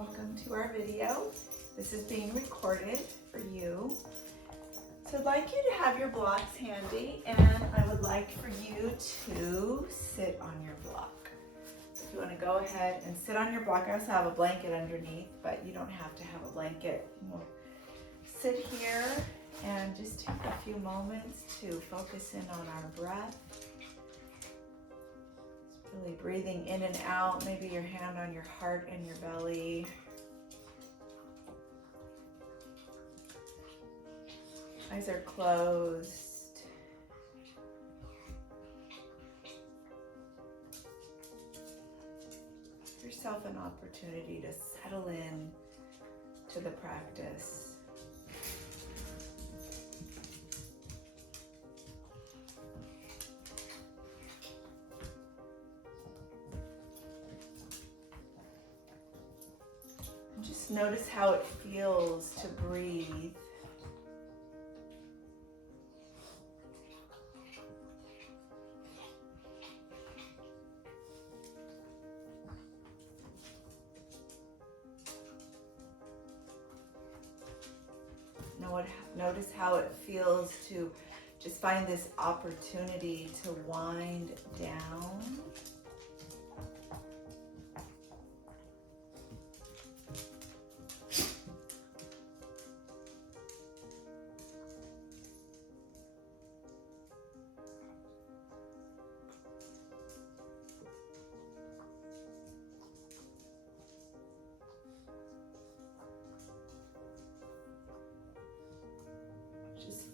Welcome to our video. This is being recorded for you. So I'd like you to have your blocks handy, and I would like for you to sit on your block. So if you want to go ahead and sit on your block, I also have a blanket underneath, but you don't have to have a blanket. We'll sit here and just take a few moments to focus in on our breath. Really breathing in and out, maybe your hand on your heart and your belly. Eyes are closed. Give yourself an opportunity to settle in to the practice. Just notice how it feels to breathe. Notice how it feels to just find this opportunity to wind down.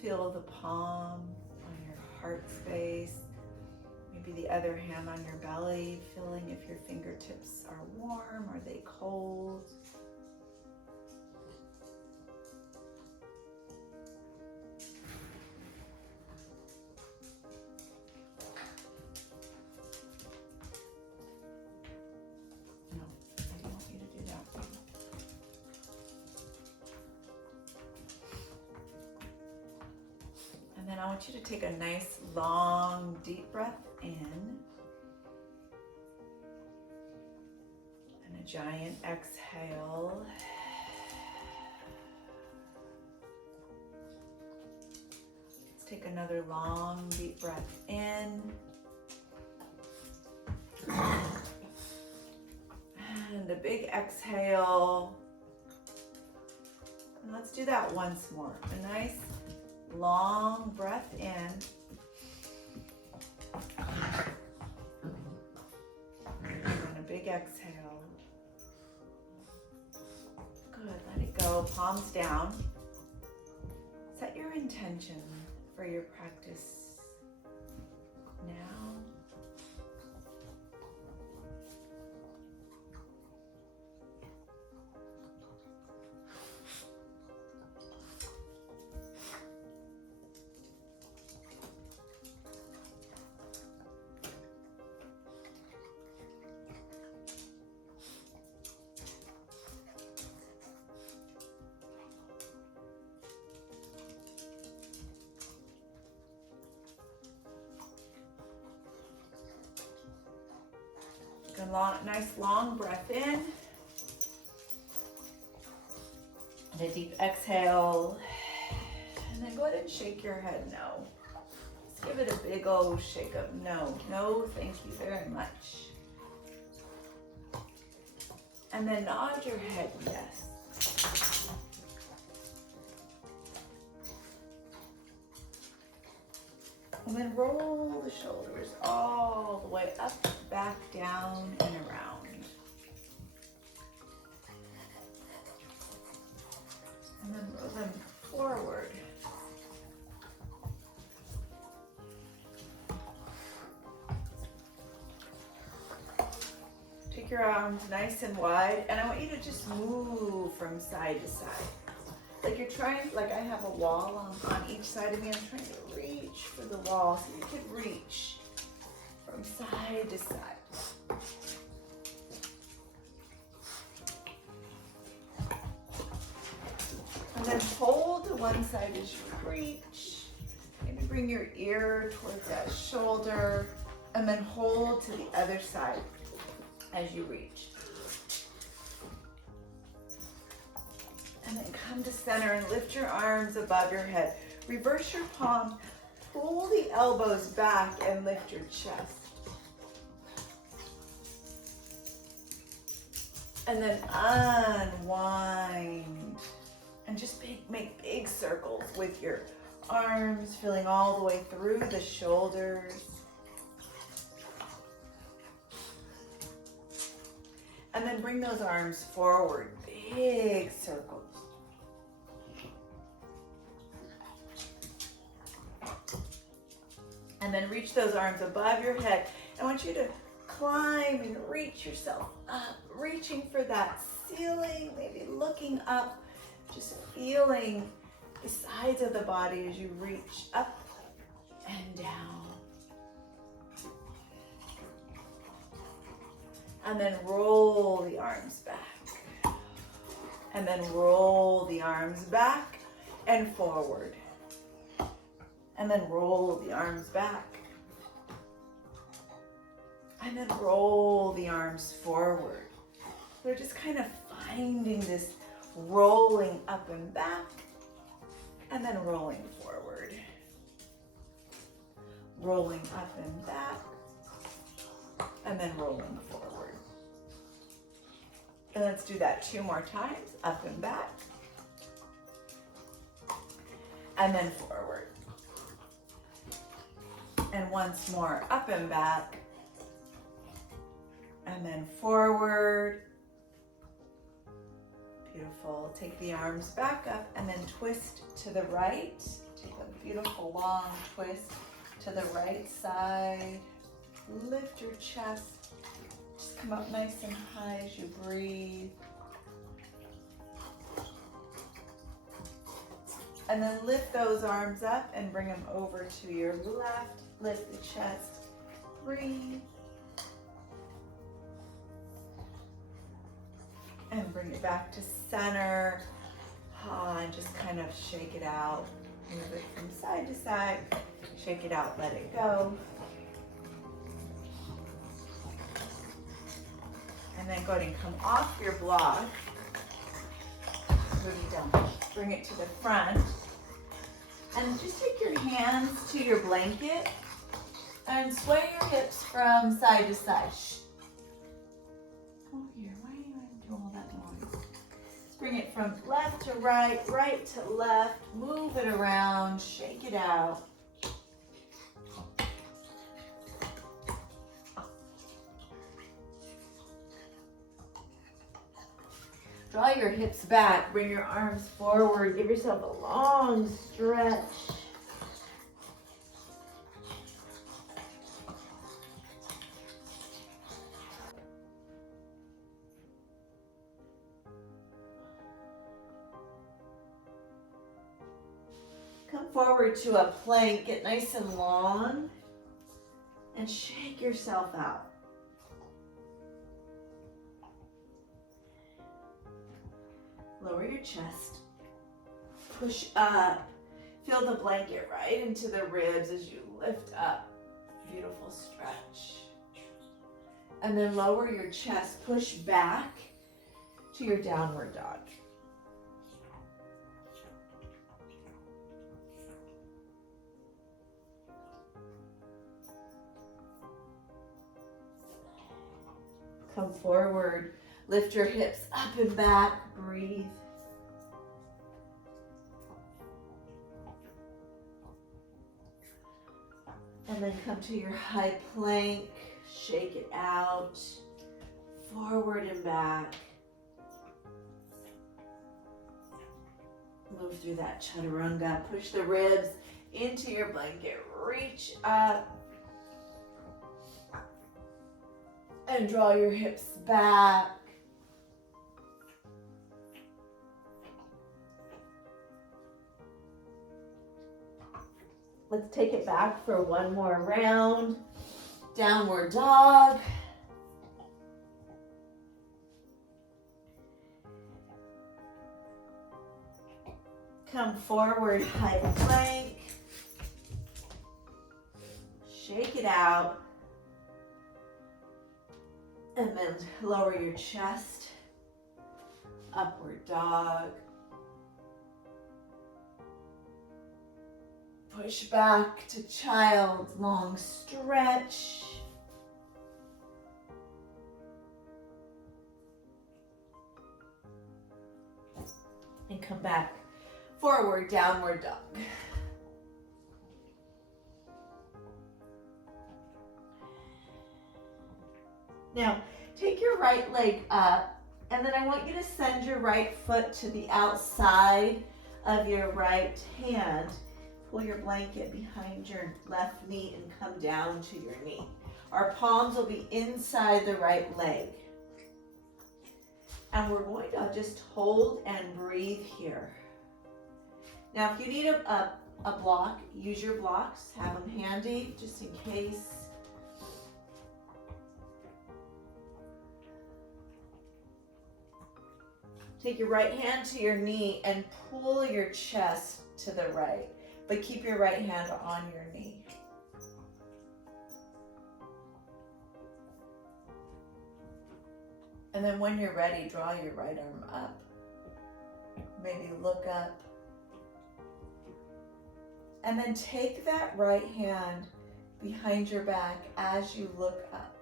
Feel the palm on your heart space, maybe the other hand on your belly, feeling if your fingertips are warm, are they cold? No, I don't want you to do that. And then I want you to take a nice, long, deep breath in. And a giant exhale. Let's take another long, deep breath in. And a big exhale. And let's do that once more. A nice, long breath in. And a big exhale. Good, let it go, palms down. Set your intention for your practice now. Nice long breath in. And a deep exhale. And then go ahead and shake your head no. Just give it a big old shake of no. No, thank you very much. And then nod your head yes. And then roll the shoulders all the way up, back, down, and around. And then roll them forward. Take your arms nice and wide, and I want you to just move from side to side. Like you're trying, like I have a wall on each side of me. I'm trying to reach for the wall, so you could reach from side to side. And then hold to one side as you reach. Maybe bring your ear towards that shoulder, and then hold to the other side as you reach. come to center and lift your arms above your head. Reverse your palm, pull the elbows back and lift your chest. And then unwind. And just make big circles with your arms, feeling all the way through the shoulders. And then bring those arms forward, big circles. And then reach those arms above your head. I want you to climb and reach yourself up, reaching for that ceiling, maybe looking up, just feeling the sides of the body as you reach up and down. And then roll the arms back. And then roll the arms back and forward. And then roll the arms back. And then roll the arms forward. So just kind of finding this rolling up and back, and then rolling forward. Rolling up and back, and then rolling forward. And let's do that 2 more times, up and back, and then forward. And once more, up and back, and then forward. Beautiful. Take the arms back up and then twist to the right. Take a beautiful long twist to the right side. Lift your chest. Just come up nice and high as you breathe. And then lift those arms up and bring them over to your left. Lift the chest. Breathe. And bring it back to center. And just kind of shake it out. Move it from side to side. Shake it out, let it go. And then go ahead and come off your block. Bring it to the front. And just take your hands to your blanket and sway your hips from side to side. Oh, here, why are you do all that noise? Let's bring it from left to right, right to left. Move it around, shake it out. Draw your hips back, bring your arms forward, give yourself a long stretch. Come forward to a plank, get nice and long, and shake yourself out. Lower your chest, push up, feel the blanket right into the ribs as you lift up. Beautiful stretch. And then lower your chest, push back to your downward dog. Come forward, lift your hips up and back, breathe. And then come to your high plank, shake it out, forward and back. Move through that chaturanga, push the ribs into your blanket, reach up. And draw your hips back. Let's take it back for one more round. Downward dog. Come forward, high plank. Shake it out. And then lower your chest, upward dog. Push back to child, long stretch. And come back, forward, downward dog. Now, take your right leg up, and then I want you to send your right foot to the outside of your right hand. Pull your blanket behind your left knee and come down to your knee. Our palms will be inside the right leg. And we're going to just hold and breathe here. Now, if you need a block, use your blocks. Have them handy just in case. Take your right hand to your knee and pull your chest to the right, but keep your right hand on your knee. And then when you're ready, draw your right arm up. Maybe look up. And then take that right hand behind your back as you look up.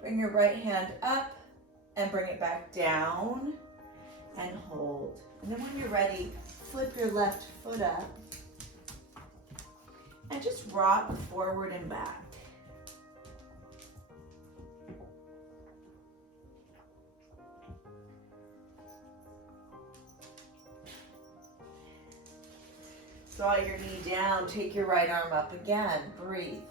Bring your right hand up and bring it back down and hold. And then when you're ready, flip your left foot up and just rock forward and back. Draw your knee down, take your right arm up again, breathe.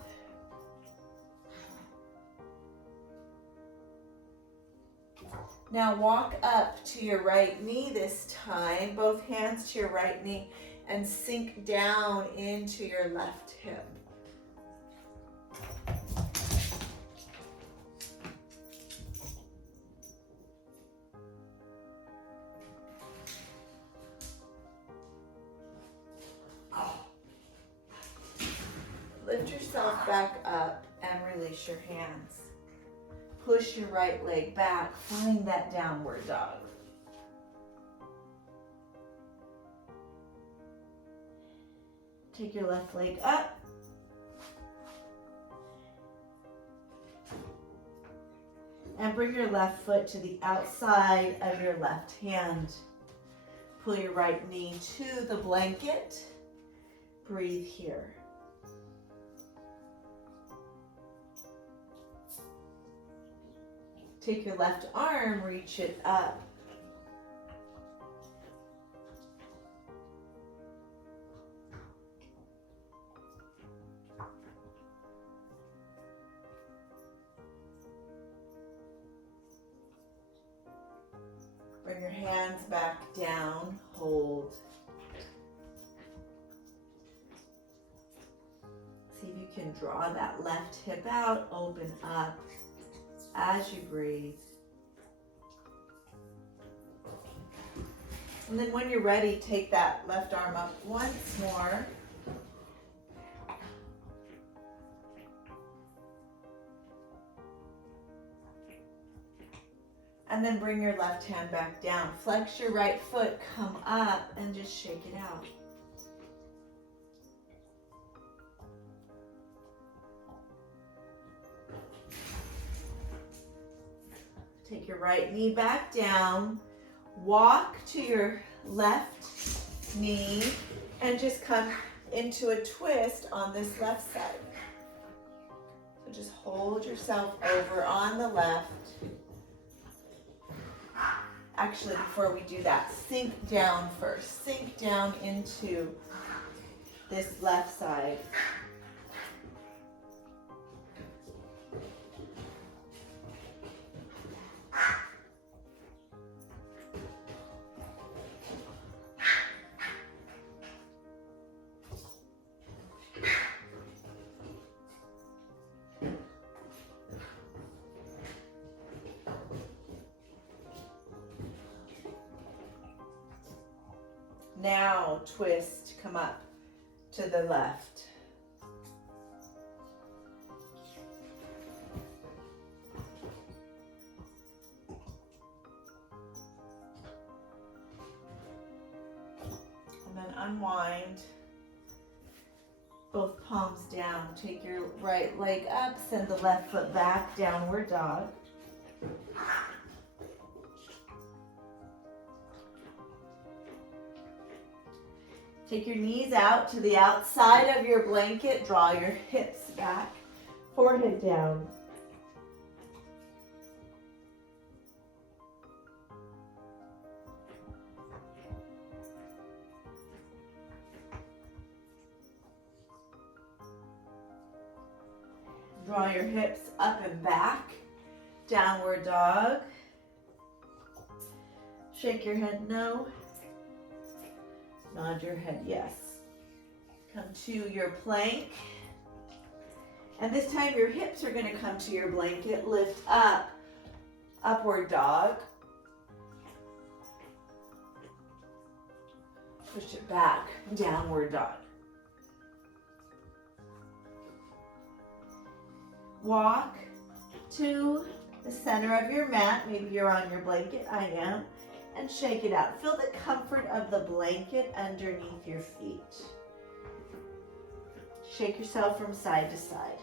Now walk up to your right knee this time, both hands to your right knee, and sink down into your left hip. Lift yourself back up and release your hands. Push your right leg back, find that downward dog. Take your left leg up. And bring your left foot to the outside of your left hand. Pull your right knee to the blanket. Breathe here. Take your left arm, reach it up. Bring your hands back down, hold. See if you can draw that left hip out, open up as you breathe. And then when you're ready, take that left arm up once more. And then bring your left hand back down. Flex your right foot, come up, and just shake it out. Take your right knee back down. Walk to your left knee and just come into a twist on this left side. So just hold yourself over on the left. Actually, before we do that, sink down first. Sink down into this left side. Now twist, come up to the left. unwind. Both palms down. Take your right leg up, send the left foot back, downward dog. Take your knees out to the outside of your blanket. Draw your hips back, forehead down. Draw your hips up and back, downward dog. Shake your head no. Nod your head yes. Come to your plank. And this time your hips are going to come to your blanket. Lift up, upward dog. Push it back, downward dog. Walk to the center of your mat. Maybe you're on your blanket. I am. And shake it out. Feel the comfort of the blanket underneath your feet. Shake yourself from side to side.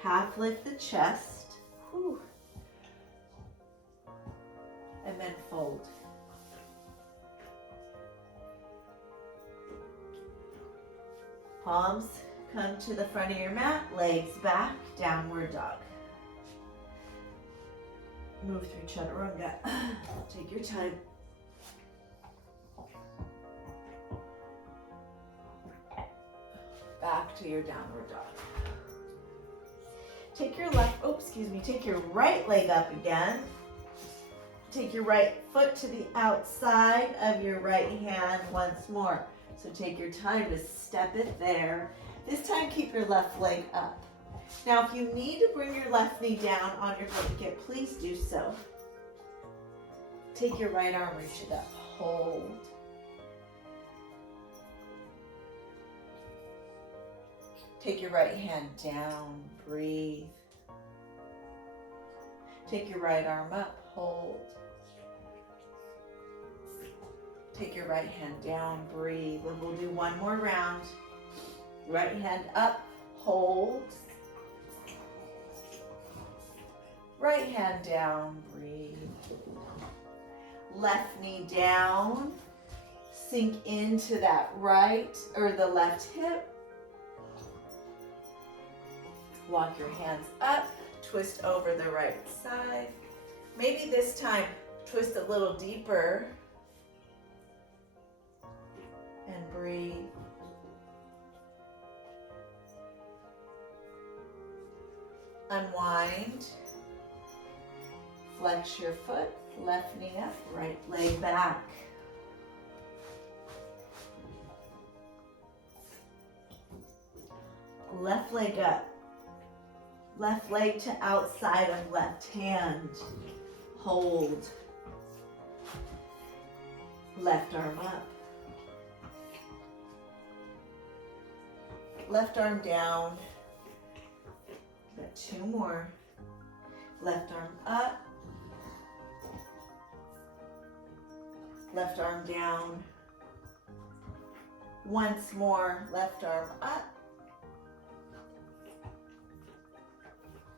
Half lift the chest. Whew. And then fold. Palms come to the front of your mat, legs back, downward dog. Move through chaturanga. Take your time. Back to your downward dog. Take your take your right leg up again. Take your right foot to the outside of your right hand once more. So take your time to step it there. This time keep your left leg up. Now if you need to bring your left knee down on your blanket, please do so. Take your right arm, reach it up, hold. Take your right hand down, breathe. Take your right arm up, hold. Take your right hand down, breathe, and we'll do one more round. Right hand up, hold. Right hand down, breathe. Left knee down, sink into that right or the left hip. Walk your hands up, twist over the right side. Maybe this time, twist a little deeper. And breathe. Unwind. Flex your foot, left knee up, right leg back. Left leg up. Left leg to outside of left hand. Hold. Left arm up. Left arm down. Got two more. Left arm up. Left arm down. Once more, left arm up.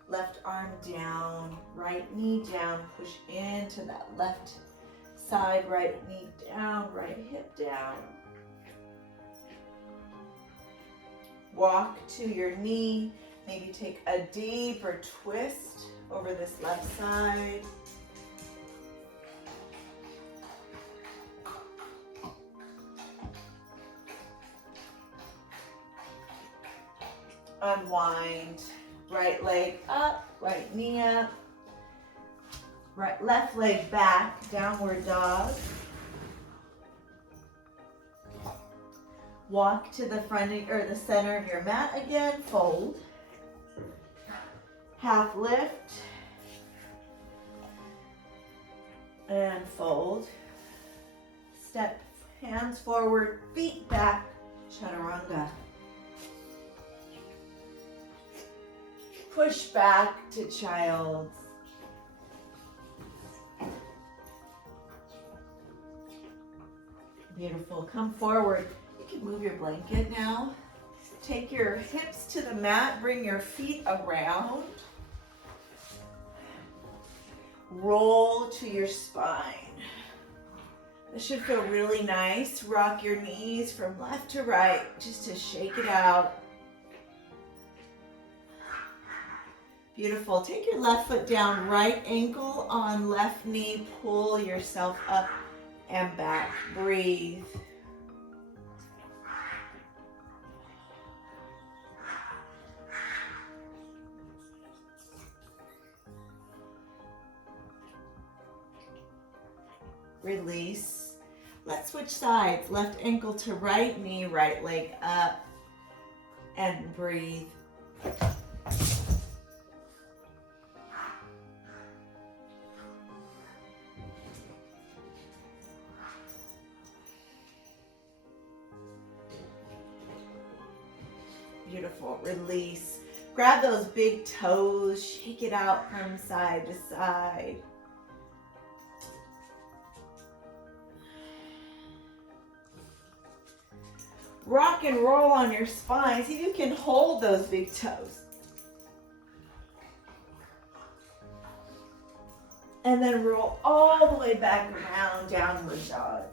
Left arm down, right knee down, push into that left side, right knee down, right hip down. Walk to your knee, maybe take a deeper twist over this left side. Unwind, right leg up, right knee up, right left leg back, downward dog. Walk to the front or the center of your mat again, fold. Half lift and fold. Step hands forward, feet back, chaturanga. Push back to child's. Beautiful. Come forward. You can move your blanket now. Take your hips to the mat. Bring your feet around. Roll to your spine. This should feel really nice. Rock your knees from left to right just to shake it out. Beautiful. Take your left foot down, right ankle on left knee. Pull yourself up and back. Breathe. Release. Let's switch sides. Left ankle to right knee, right leg up, and breathe. Beautiful. Release. Grab those big toes, shake it out from side to side. Rock and roll on your spine. See if you can hold those big toes. And then roll all the way back around, downward dog.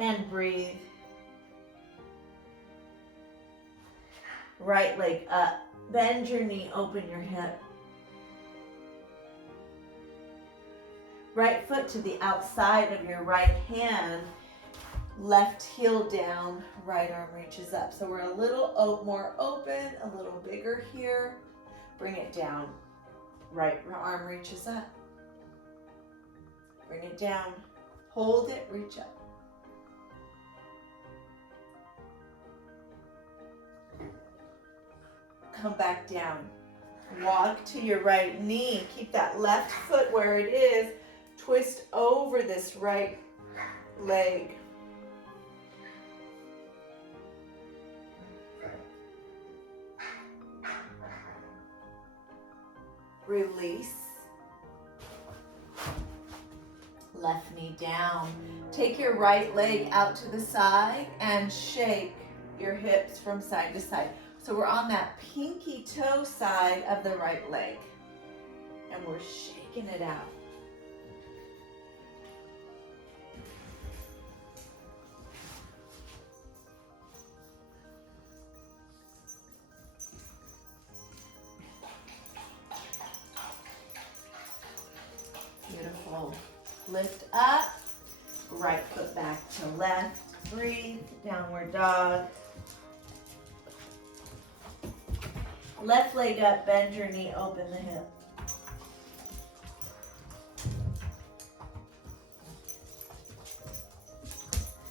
And breathe. Right leg up. Bend your knee, open your hip. Right foot to the outside of your right hand. Left heel down, right arm reaches up. So we're a little more open, a little bigger here. Bring it down. Right arm reaches up. Bring it down. Hold it, reach up. Come back down. Walk to your right knee. Keep that left foot where it is. Twist over this right leg. Release. Left knee down. Take your right leg out to the side and shake your hips from side to side. So we're on that pinky toe side of the right leg. And we're shaking it out. Beautiful. Lift up. Right foot back to left. Breathe. Downward dog. Left leg up, bend your knee, open the hip.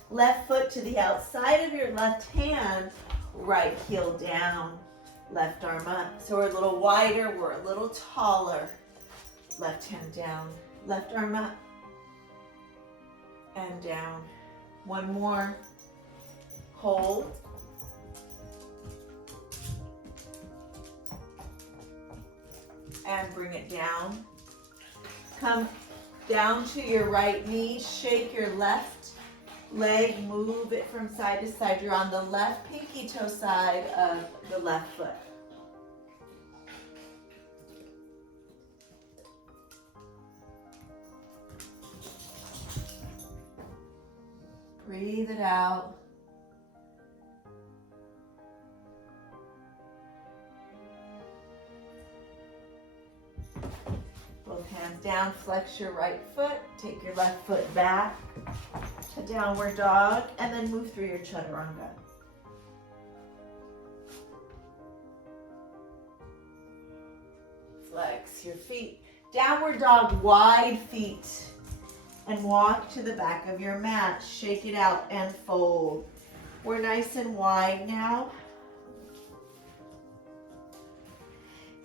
Left foot to the outside of your left hand, right heel down, left arm up. So we're a little wider, we're a little taller. Left hand down, left arm up, and down. One more. Hold. And bring it down. Come down to your right knee. Shake your left leg. Move it from side to side. You're on the left pinky toe side of the left foot. Breathe it out. Both hands down, flex your right foot, take your left foot back to downward dog, and then move through your chaturanga. Flex your feet. Downward dog, wide feet. And walk to the back of your mat. Shake it out and fold. We're nice and wide now.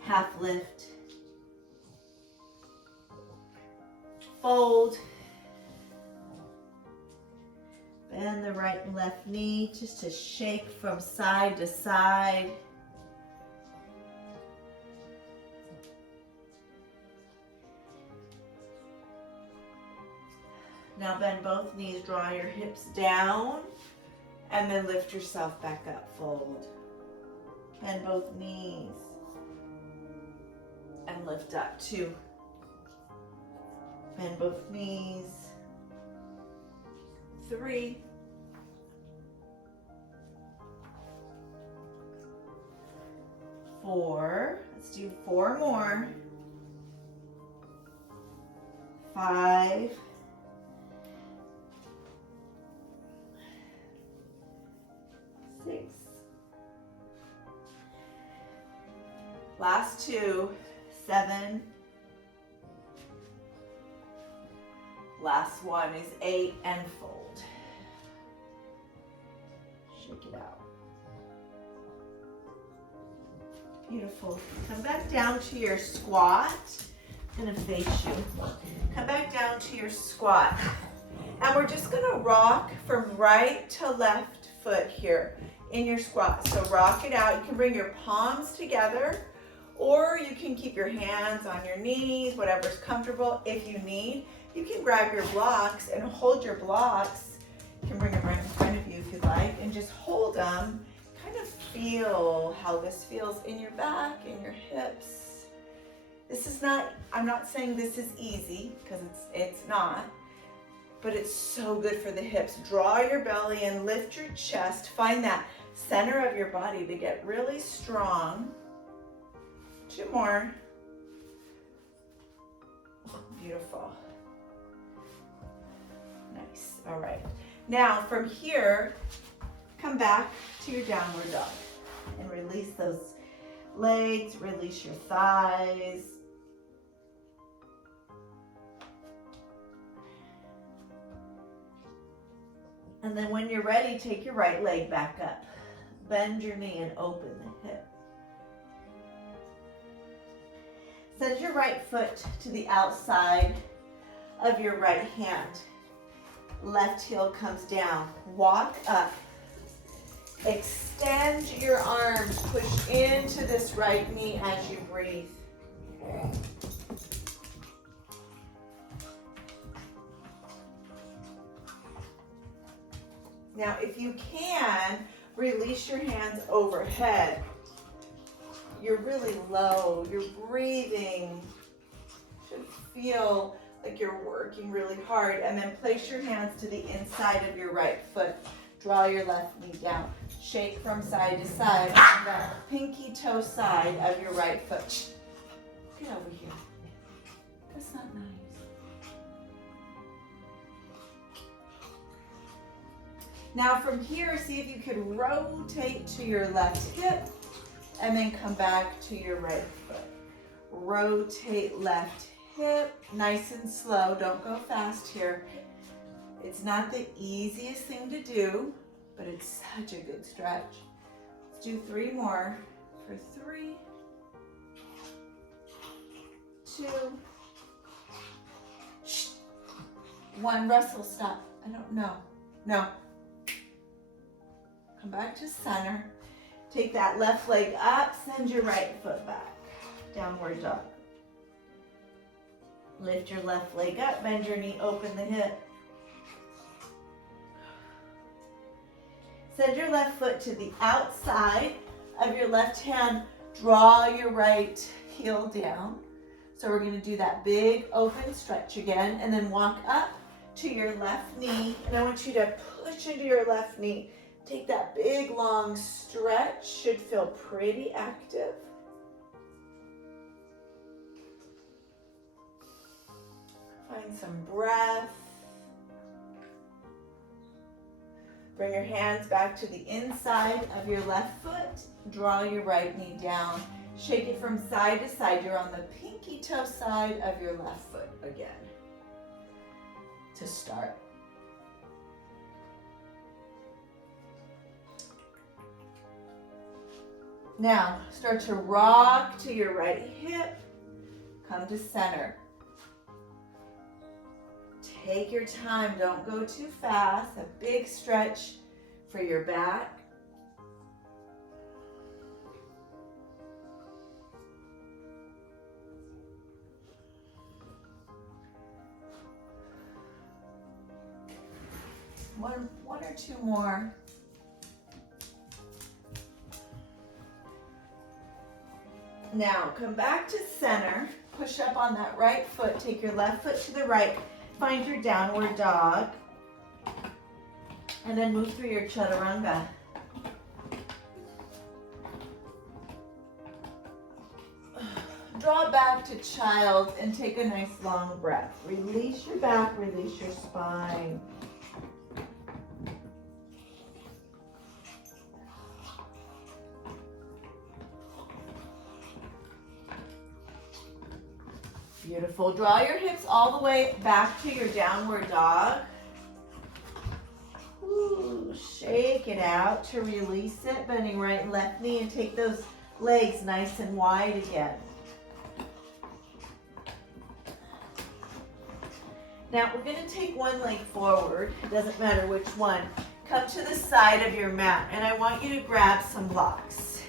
Half lift. Fold. Bend the right and left knee just to shake from side to side. Now bend both knees, draw your hips down, and then lift yourself back up, fold. Bend both knees, and lift up, 2. Bend both knees, 3. 4, let's do 4 more. 5, 6, last 2, 7, last one is 8, and fold. Shake it out. Beautiful. Come back down to your squat. I'm gonna face you. Come back down to your squat. And we're just gonna rock from right to left foot here in your squat. So rock it out. You can bring your palms together, or you can keep your hands on your knees, whatever's comfortable. If you need, you can grab your blocks and hold your blocks. You can bring them right in front of you if you'd like, and just hold them. Kind of feel how this feels in your back, in your hips. This is not, I'm not saying this is easy, because it's not, but it's so good for the hips. Draw your belly and lift your chest. Find that center of your body to get really strong. 2 more. Beautiful. Nice. All right. Now from here, come back to your downward dog and release those legs, release your thighs. And then when you're ready, take your right leg back up. Bend your knee and open the hip. Send your right foot to the outside of your right hand. Left heel comes down. Walk up. Extend your arms. Push into this right knee as you breathe. Now, if you can, release your hands overhead. You're really low. You're breathing. Should feel like you're working really hard. And then place your hands to the inside of your right foot. Draw your left knee down. Shake from side to side on the pinky toe side of your right foot. Get over here. That's not nice. Now from here, see if you could rotate to your left hip and then come back to your right foot. Rotate left hip, nice and slow. Don't go fast here. It's not the easiest thing to do, but it's such a good stretch. Let's do 3 more. For 3, 2, 1. Russell, stop. I don't know. No. Come back to center. Take that left leg up, send your right foot back. Downward dog. Lift your left leg up, bend your knee, open the hip. Send your left foot to the outside of your left hand. Draw your right heel down. So we're going to do that big open stretch again, and then walk up to your left knee. And I want you to push into your left knee. Take that big long stretch. Should feel pretty active. Find some breath. Bring your hands back to the inside of your left foot. Draw your right knee down. Shake it from side to side. You're on the pinky toe side of your left foot again. To start. Now, start to rock to your right hip. Come to center. Take your time, don't go too fast. A big stretch for your back. One or two more. Now come back to center. Push up on that right foot. Take your left foot to the right. Find your downward dog. And then move through your chaturanga. Draw back to child and take a nice long breath. Release your back, release your spine. Beautiful. Draw your hips all the way back to your downward dog. Ooh, shake it out to release it, bending right and left knee, and take those legs nice and wide again. Now we're going to take one leg forward, it doesn't matter which one. Come to the side of your mat, and I want you to grab some blocks.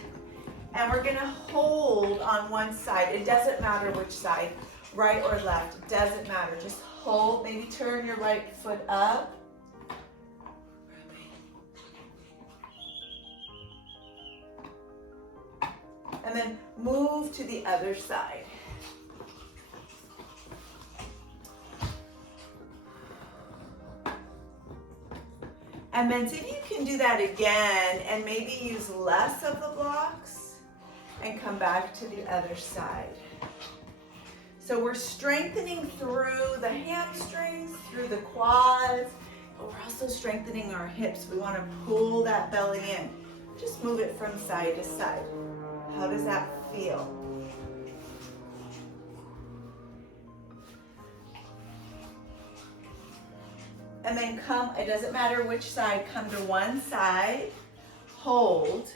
And we're going to hold on one side. It doesn't matter which side, right or left, it doesn't matter. Just hold, maybe turn your right foot up. And then move to the other side. And then see if you can do that again and maybe use less of the blocks and come back to the other side. So we're strengthening through the hamstrings, through the quads, but we're also strengthening our hips. We want to pull that belly in. Just move it from side to side. How does that feel? And then come, it doesn't matter which side, come to one side, hold,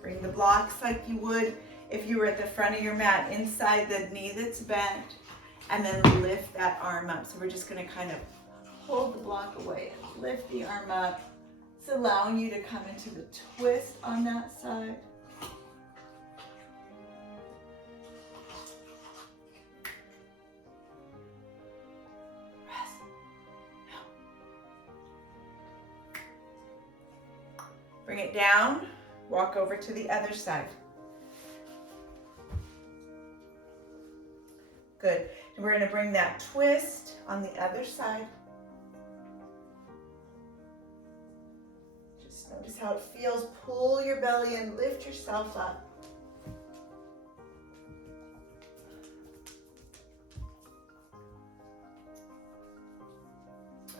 bring the blocks like you would if you were at the front of your mat, inside the knee that's bent, and then lift that arm up. So we're just gonna kind of hold the block away and lift the arm up. It's allowing you to come into the twist on that side. Bring it down, walk over to the other side. Good. And we're going to bring that twist on the other side. Just notice how it feels. Pull your belly in, lift yourself up.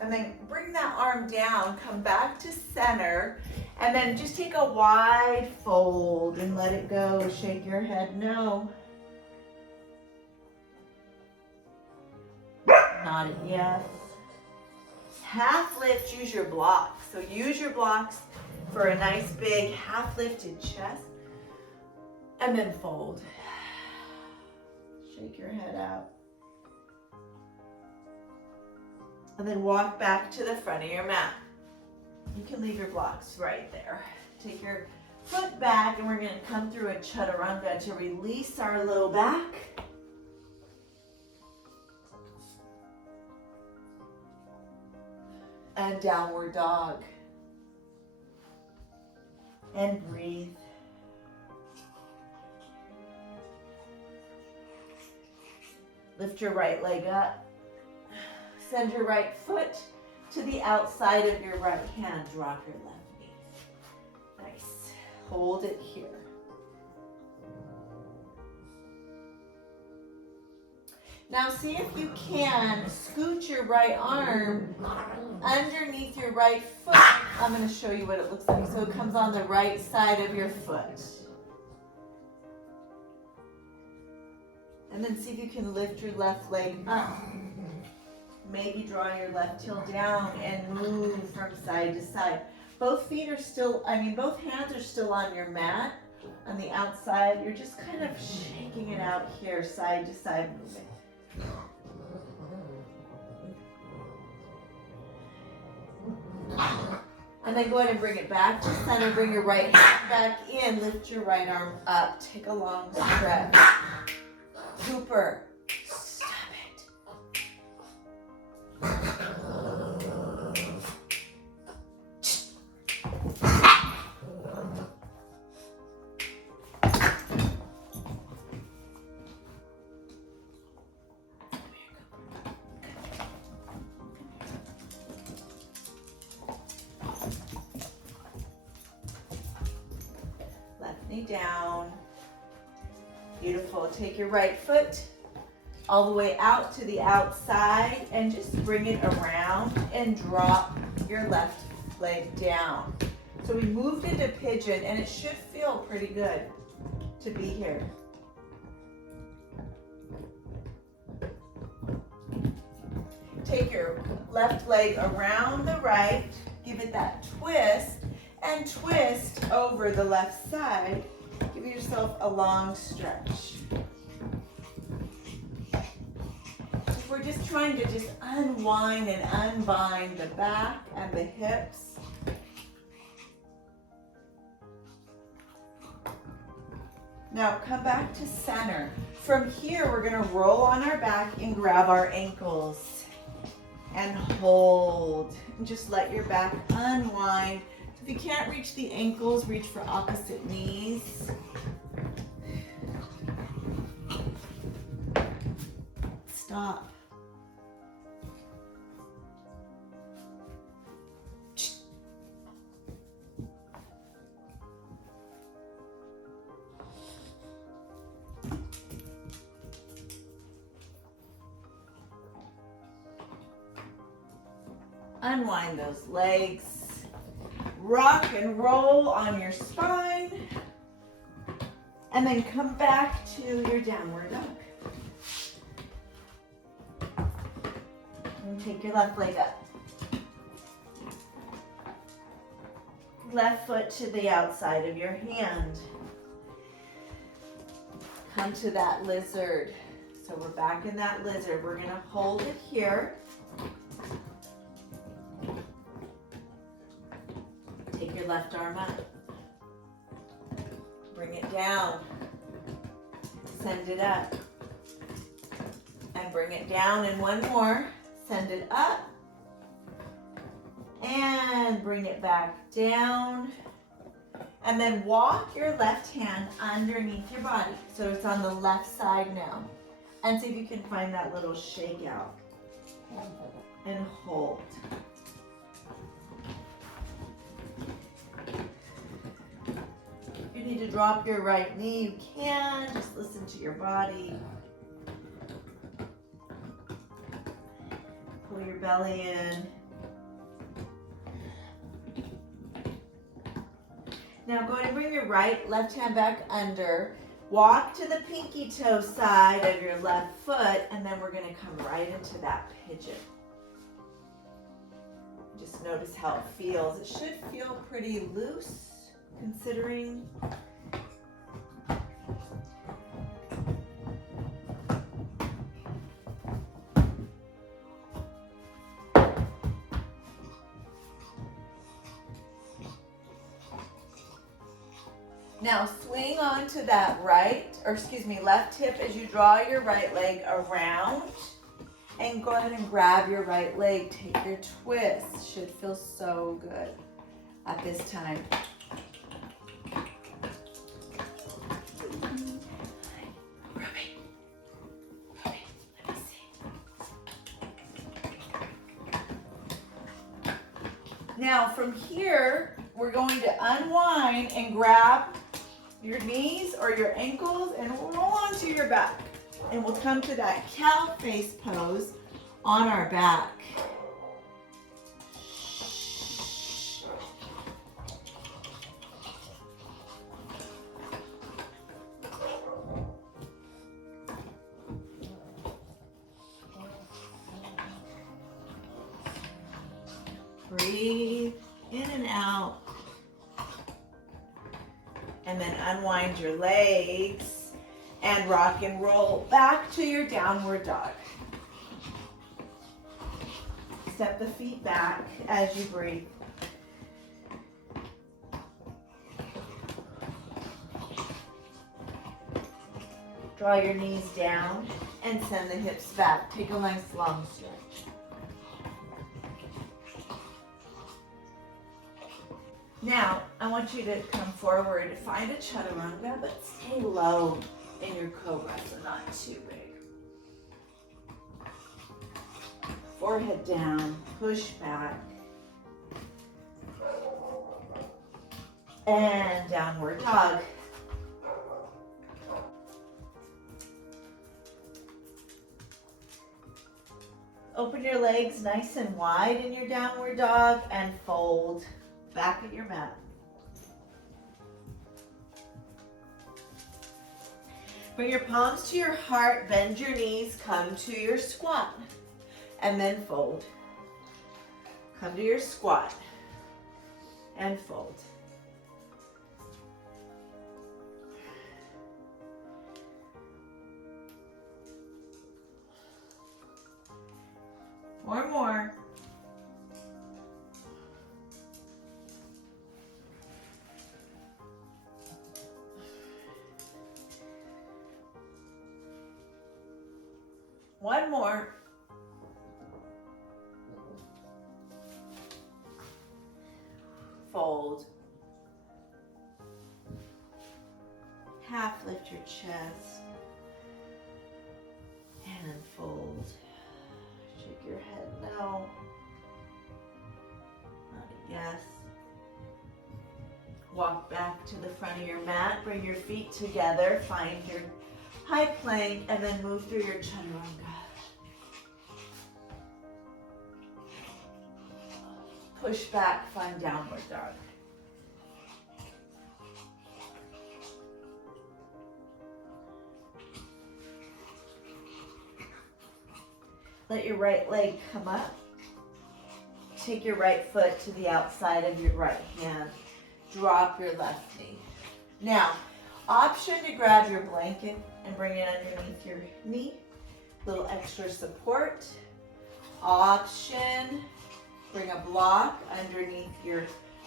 And then bring that arm down, come back to center, and then just take a wide fold and let it go. Shake your head no. Nod it yes. Half lift, use your blocks. So use your blocks for a nice big half lifted chest. And then fold. Shake your head out. And then walk back to the front of your mat. You can leave your blocks right there. Take your foot back, and we're going to come through a chaturanga to release our low back. And downward dog. And breathe. Lift your right leg up. Send your right foot to the outside of your right hand. Drop your left knee. Nice. Hold it here. Now see if you can scoot your right arm underneath your right foot. I'm going to show you what it looks like. So it comes on the right side of your foot. And then see if you can lift your left leg up. Maybe draw your left heel down and move from side to side. Both feet are still, both hands are still on your mat. On the outside, you're just kind of shaking it out here, side to side moving. And then go ahead and bring it back to center. Bring your right hand back in. Lift your right arm up. Take a long stretch. Cooper. down. Beautiful. Take your right foot all the way out to the outside and just bring it around and drop your left leg down. So we moved into pigeon and it should feel pretty good to be here. Take your left leg around the right, give it that twist, and twist over the left side. Give yourself a long stretch. We're just trying to just unwind and unbind the back and the hips. Now come back to center. From here, we're gonna roll on our back and grab our ankles and hold. And just let your back unwind. If you can't reach the ankles, reach for opposite knees. Stop. Unwind those legs. Rock and roll on your spine. And then come back to your downward dog. And take your left leg up. Left foot to the outside of your hand. Come to that lizard. So we're back in that lizard. We're going to hold it here. Take your left arm up. Bring it down. Send it up. And bring it down. And one more. Send it up. And bring it back down. And then walk your left hand underneath your body. So it's on the left side now. And see if you can find that little shake out. And hold. If you need to drop your right knee, you can. Just listen to your body. Pull your belly in. Now go ahead and bring your left hand back under. Walk to the pinky toe side of your left foot, and then we're going to come right into that pigeon. Just notice how it feels. It should feel pretty loose, considering. Now swing onto that left hip as you draw your right leg around. And go ahead and grab your right leg. Take your twist. Should feel so good at this time. Now from here, we're going to unwind and grab your knees or your ankles and roll onto your back. And we'll come to that cow face pose on our back. Breathe in and out. And then unwind your legs and rock and roll back to your downward dog. Step the feet back as you breathe. Draw your knees down and send the hips back. Take a nice long stretch. Now, I want you to come forward, find a chaturanga, but stay low in your cobra, so not too big. Forehead down, push back. And downward dog. Open your legs nice and wide in your downward dog and fold back at your mat. Bring your palms to your heart, bend your knees, come to your squat, and then fold. Come to your squat and fold. One more. One more. Fold. Half lift your chest. And fold. Shake your head no. Not a yes. Walk back to the front of your mat. Bring your feet together. Find your high plank and then move through your chaturanga. Push back, find downward dog. Let your right leg come up. Take your right foot to the outside of your right hand. Drop your left knee. Now, option to grab your blanket and bring it underneath your knee. A little extra support. Option, bring a block underneath your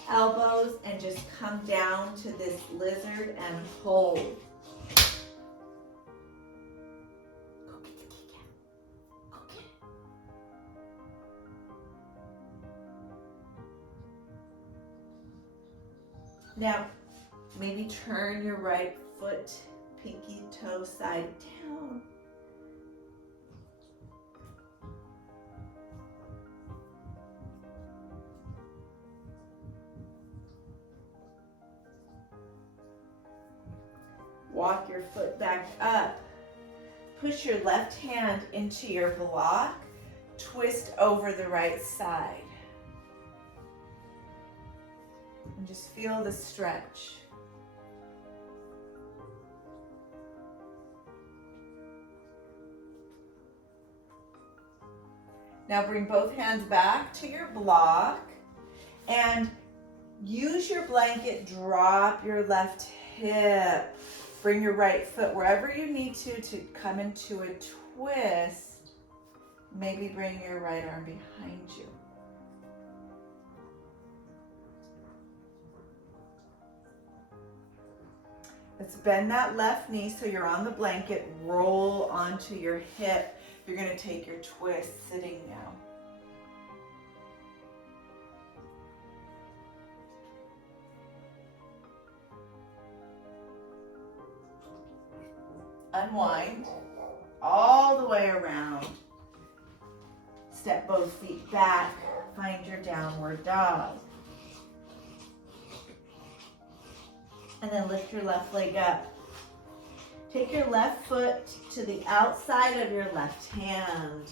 elbows and just come down to this lizard and hold. Now, maybe turn your right foot, pinky toe side down. Walk your foot back up. Push your left hand into your block. Twist over the right side. And just feel the stretch. Now bring both hands back to your block and use your blanket, drop your left hip. Bring your right foot wherever you need to come into a twist. Maybe bring your right arm behind you. Let's bend that left knee so you're on the blanket. Roll onto your hip. You're going to take your twist sitting now. Unwind all the way around. Step both feet back. Find your downward dog. And then lift your left leg up. Take your left foot to the outside of your left hand.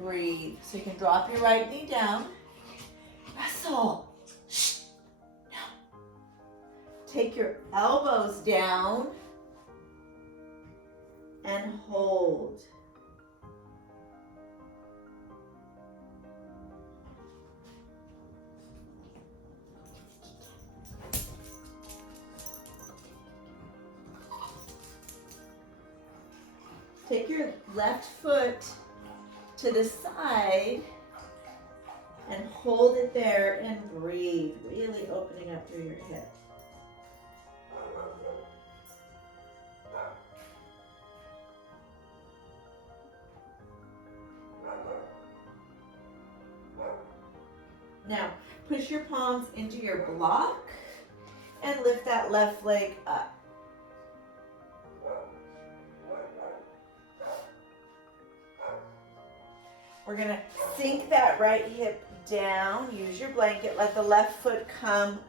Breathe. So you can drop your right knee down. Wrestle. Shh. No. Take your elbows down and hold. Take your left foot to the side and hold it there and breathe, really opening up through your hip. Now, push your palms into your block and lift that left leg up. We're going to sink that right hip down. Use your blanket. Let the left foot come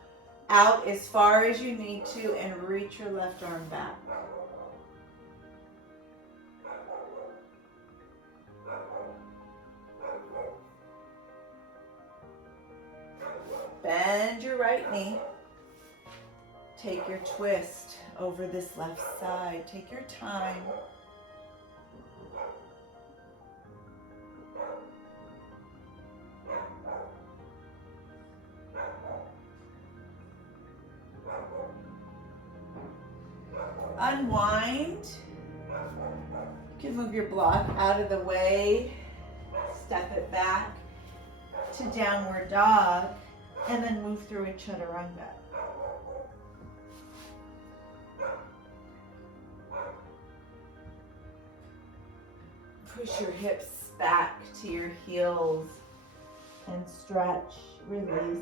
out as far as you need to and reach your left arm back. Bend your right knee. Take your twist over this left side. Take your time. Unwind. You can move your block out of the way. Step it back to downward dog. And then move through a chaturanga. Push your hips back to your heels and stretch, release.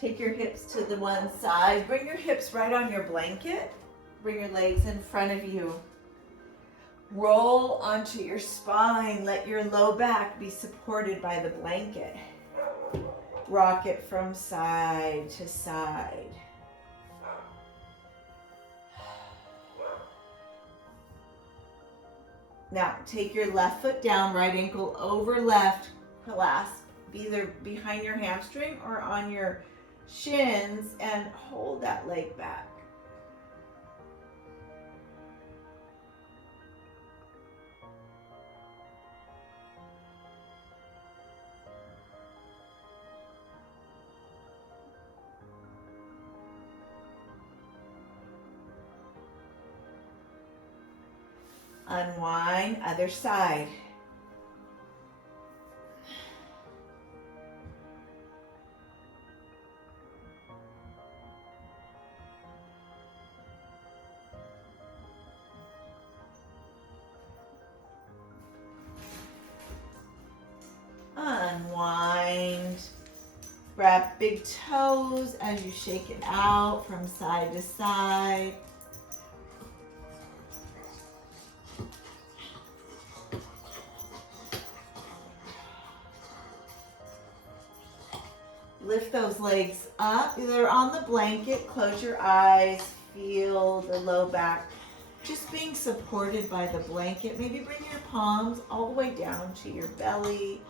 Take your hips to the one side. Bring your hips right on your blanket. Bring your legs in front of you. Roll onto your spine. Let your low back be supported by the blanket. Rock it from side to side. Now, take your left foot down, right ankle over left, clasp, either behind your hamstring or on your shins, and hold that leg back. Unwind, other side. Unwind. Grab big toes as you shake it out from side to side. Lift those legs up. They're on the blanket. Close your eyes. Feel the low back just being supported by the blanket. Maybe bring your palms all the way down to your belly.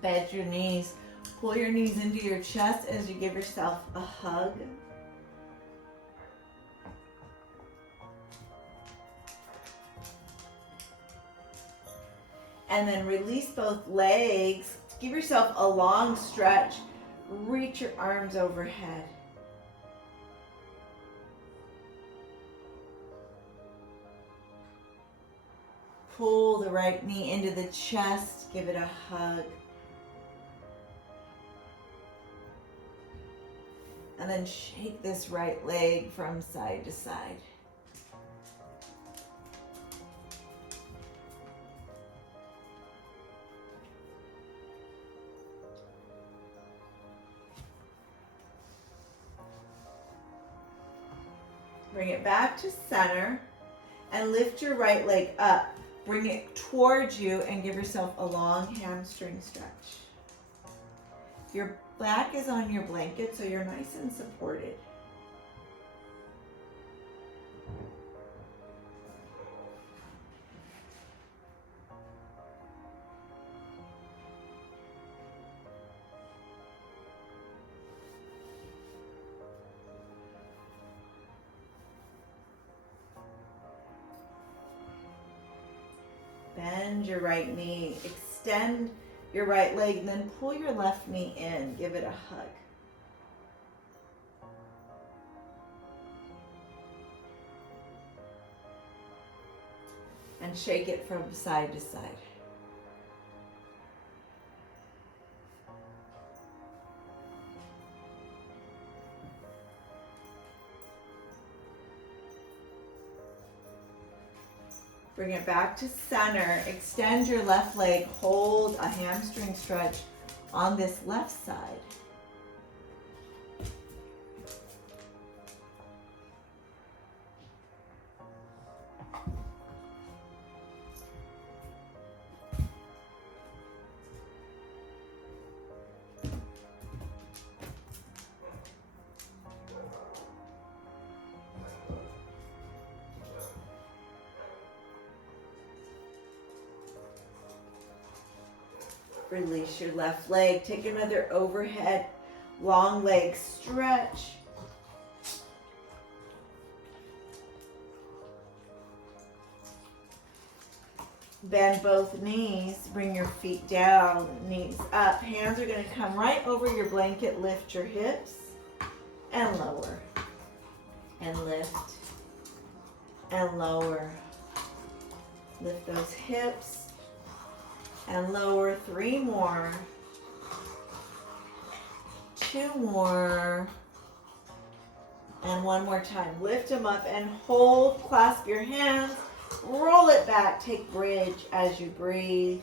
Bend your knees. Pull your knees into your chest as you give yourself a hug. And then release both legs. Give yourself a long stretch. Reach your arms overhead. Pull the right knee into the chest. Give it a hug. And then shake this right leg from side to side. Bring it back to center and lift your right leg up. Bring it towards you and give yourself a long hamstring stretch. Your back is on your blanket, so you're nice and supported. Bend your right knee, extend your right leg, and then pull your left knee in. Give it a hug. And shake it from side to side. Bring it back to center. Extend your left leg. Hold a hamstring stretch on this left side. Release your left leg. Take another overhead long leg stretch. Bend both knees. Bring your feet down, knees up. Hands are going to come right over your blanket. Lift your hips and lower. And lift and lower. Lift those hips and lower. 3 more. 2 more. And 1 more time. Lift them up and hold. Clasp your hands. Roll it back. Take bridge as you breathe.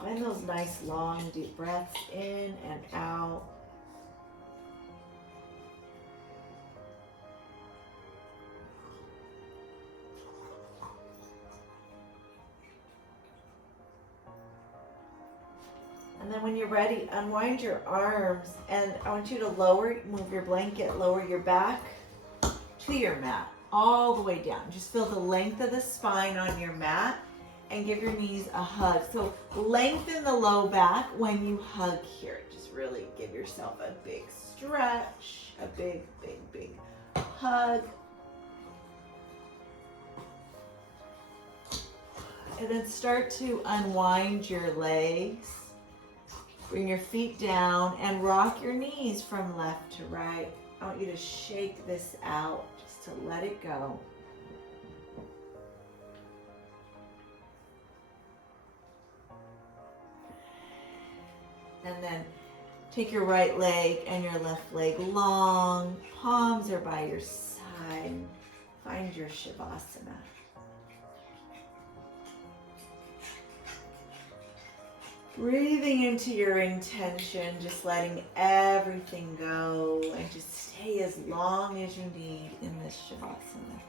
Find those nice long deep breaths in and out. And then when you're ready, unwind your arms, and I want you to move your blanket, lower your back to your mat, all the way down. Just feel the length of the spine on your mat and give your knees a hug. So lengthen the low back when you hug here. Just really give yourself a big stretch, a big, big, big hug. And then start to unwind your legs. Bring your feet down and rock your knees from left to right. I want you to shake this out just to let it go. And then take your right leg and your left leg long. Palms are by your side. Find your Shavasana. Breathing into your intention, just letting everything go, and just stay as long as you need in this Shavasana.